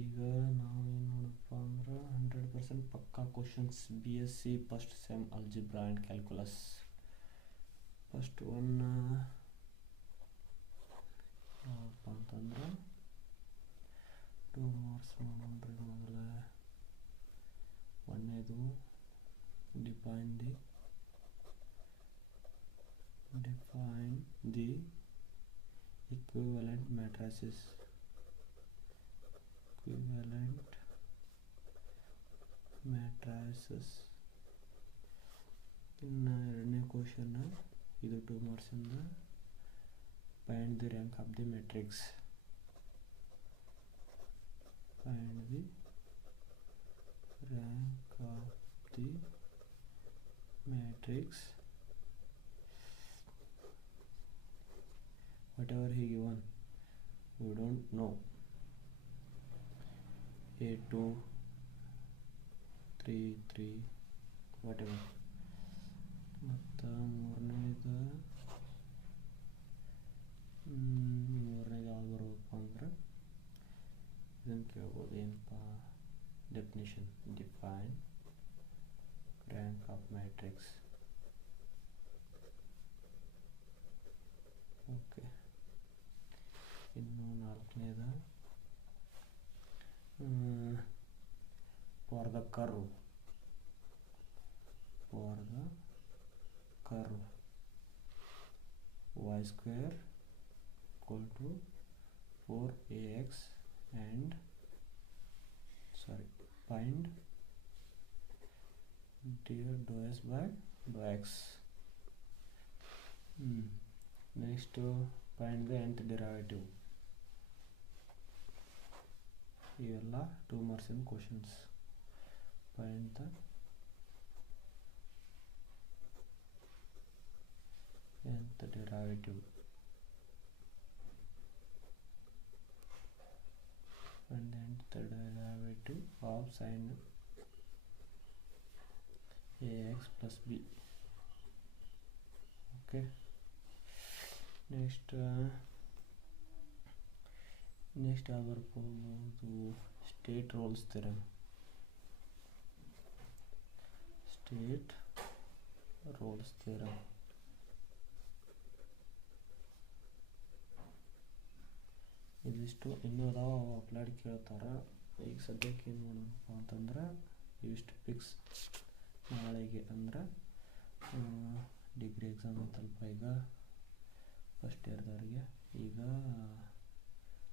ಈಗ ನಾವೇನು ನೋಡಪ್ಪ ಅಂದ್ರೆ 100% ಪಕ್ಕಾ questions BSc first sem algebra and calculus. First one ಯಾವಪ್ಪ ಅಂತಂದ್ರೆ 2 ಮಾರ್ಕ್ಸ್ ನೋಡ್ರಿ. ಮೊದಲ ಒಂದನೇದು ಡಿಫೈನ್ ದಿ equivalent matrices. ಇನ್ನು ಎರಡನೇ ಕ್ವಶನ್ ಇದು 2 ಮಾರ್ಕ್ಸಿಂದ find the rank of the matrix. Whatever he given, we don't know. A2 3 3 whatever. ಮತ್ತು ಮೂರನೇದು ಯಾವ್ದು ಬರಬೇಕಪ್ಪ ಅಂದ್ರೆ ಇದನ್ನು ಕೇಳ್ಬೋದು. ಏನಪ್ಪ definition define rank of matrix. Okay. ಇನ್ನು ನಾಲ್ಕನೇದು for the curve y square equal to 4ax and find dou s by dou x. Next find the nth derivative. ಇವೆಲ್ಲ 2 ಮಾರ್ಕ್ಸಿನ questions. Find the nth derivative. Find the nth derivative of sin ax plus b. Okay. Next ಯಾವ್ದು ಬರ್ಬೋದು? State Rolle's theorem. ಇದಿಷ್ಟು ಇನ್ನೂ ಅದಾವ, applied ಕೇಳ್ತಾರೆ. ಈಗ ಸದ್ಯಕ್ಕೆ ಏನು ಮಾಡೋಣಪ್ಪ ಅಂತಂದ್ರೆ ಇವಿಷ್ಟು ಫಿಕ್ಸ್. ನಾಳೆಗೆ ಅಂದ್ರೆ ಡಿಗ್ರಿ ಎಕ್ಸಾಮ್ ಐತಲ್ಪ ಈಗ ಫಸ್ಟ್ ಇಯರ್ದವ್ರಿಗೆ. ಈಗ